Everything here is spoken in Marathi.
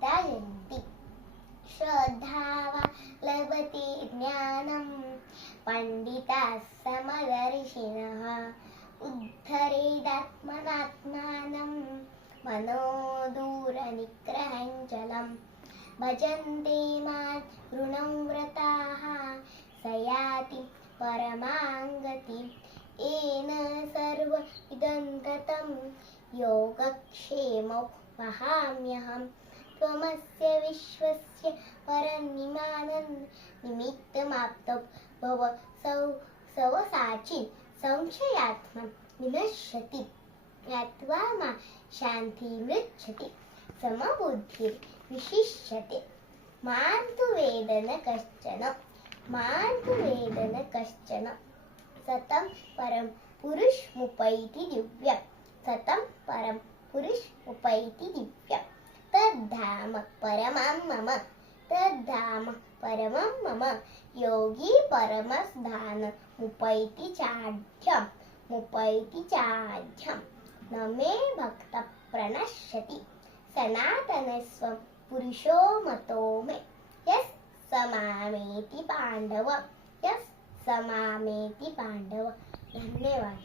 गीता जयन्ती। श्रद्धावा लभते ज्ञानं पंडिताः समदर्शिनः उद्धरेदात्मनात्मानं मनो दूरनिग्रहञ्चलम् भजन्ते मां ऋणं व्रताः स याति परमां गतिम् येन सर्वमिदं ततं योगक्षेमो वहाम्यहम् त्वमस्य विश्वस्य परनिमानं निमित्तमाप्तो भव सवसाचि संशयात्मा विनश्यति ज्ञात्वा मां शान्तिमृच्छति समबुद्धिर्विशिष्यते मां तु वेद न कश्चन सतं परं पुरुषमुपैति दिव्यं सतं परं पुरुषमुपैति दिव्यं तद्धाम परमं मम योगी परमस्थानमुपैति चाढ्यं न मे भक्तः प्रणश्यति सनातनस्वं पुरुषो मतो मे यः समामेति पाण्डव धन्यवाद।